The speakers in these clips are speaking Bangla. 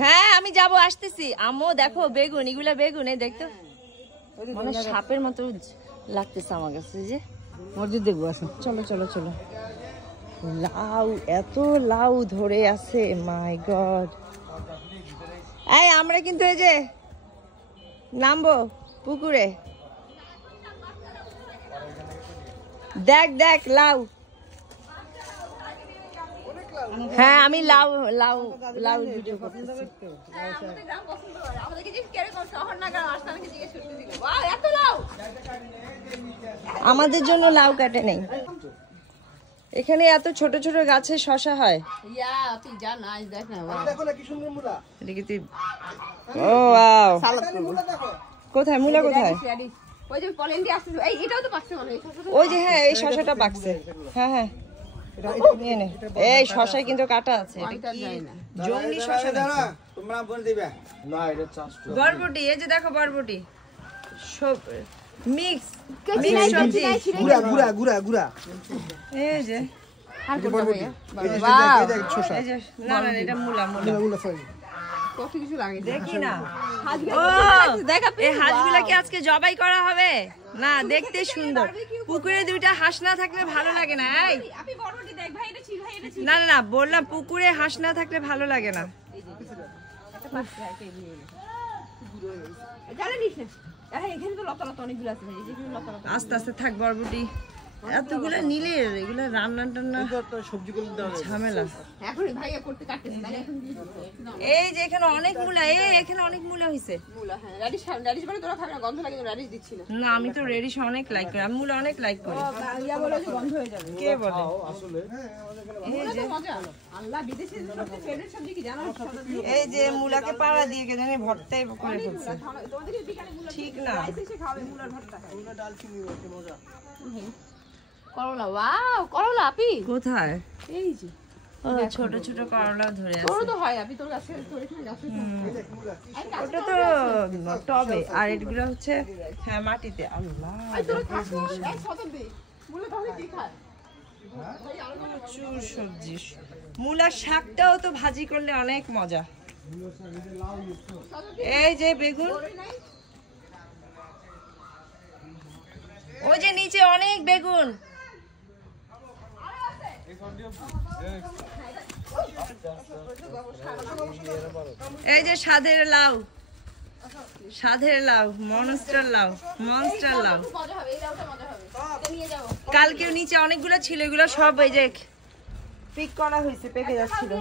হ্যাঁ আমি যাবো, আসতেছি। আম্মু দেখো বেগুন, এগুলা বেগুন, এই দেখতো মানে সাপের মতো লাগতেছে আমার কাছে। যে মসজিদ দেখবো, আসো। চলো চলো চলো। লাউ, এত লাউ ধরে আছে, মাই গড। এই আমরা কিন্তু এই যে নামবো পুকুরে। দেখ দেখ লাউ। হ্যাঁ আমি লাউ লাউ লাউ ভিডিও করতেছি। আমাদের জন্য লাউ কাটে নেই। এখানে এত ছোট ছোট গাছে শশা হয়। কোথায় মূলা, কোথায়? ওই যে হ্যাঁ এই শশাটা পাকছে। হ্যাঁ হ্যাঁ এই শশায় কিন্তু কাটা আছে। জংলি শশা বরবটি, এই যে দেখো বরবটি সব মিক্স সবজি। এই যে না না এটা মূলা মূলা দেখি না। এই হাঁসগুলাকে আজকে জবাই করা হবে না, দেখতে সুন্দর। পুকুরে দুইটা হাঁস না থাকলে ভালো লাগে না। এই না না না বললাম, পুকুরে হাঁস না থাকলে ভালো লাগে না। আস্তে আস্তে থাক বরবটি, এতগুলো নিলে এগুলো রান্না টান্না ঝামেলা। এই যে এখানে অনেক মূলা, এখানে অনেক মূলা হয়েছে। না আমি তো রেডিশ অনেক লাইক করি, আমি মূলা অনেক লাইক করি। কে বলে? এই যে মূলাকে পাড়া দিয়ে কে জানি ভর্তাই করে ফেলছে, ঠিক না। করলা, ওয়াও করলা আপি কোথায়? এই যে ছোট ছোট করলা ধরে আছে। তোর তো হয় আপি, তোর কাছে তোর এখানে গাছে ওটা তো টবে, আর এগুলো হচ্ছে হ্যাঁ মাটিতে। আল্লাহ তোর কাছে এক কত দে বলে তাহলে কি খায়? প্রচুর সবজি। মূলার শাকটাও তো ভাজি করলে অনেক মজা। এই যে বেগুন, ওই যে নিচে অনেক বেগুন। এই যে স্বাদের লাউ, স্বাদের লাউ, মনস্টার লাউ, মনস্টার লাউ। কালকেও নিচে অনেকগুলো ছিল, এগুলো সব এই যে পিক করা হয়েছে, পেকে যাচ্ছিল।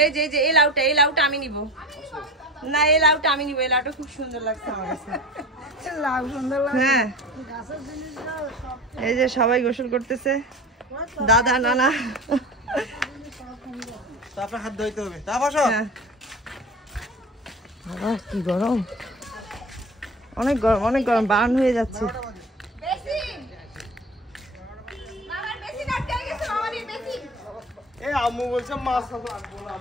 এই যে এই লাউটা, এই লাউটা আমি নিব না, এই লাউটা আমি নিব। এই লাউটা খুব সুন্দর লাগছে আমার কাছে। লাউ সুন্দর লাগে। হ্যাঁ এই যে সবাই গোসল করতেছে, দাদা নানা। আপনার হাত ধুইতে হবে। তা বসো। বাবা কি গরম, অনেক গরম, অনেক গরম, বার্ন হয়ে যাচ্ছে। এই আম্মু বলছে মাছ লাগবো না।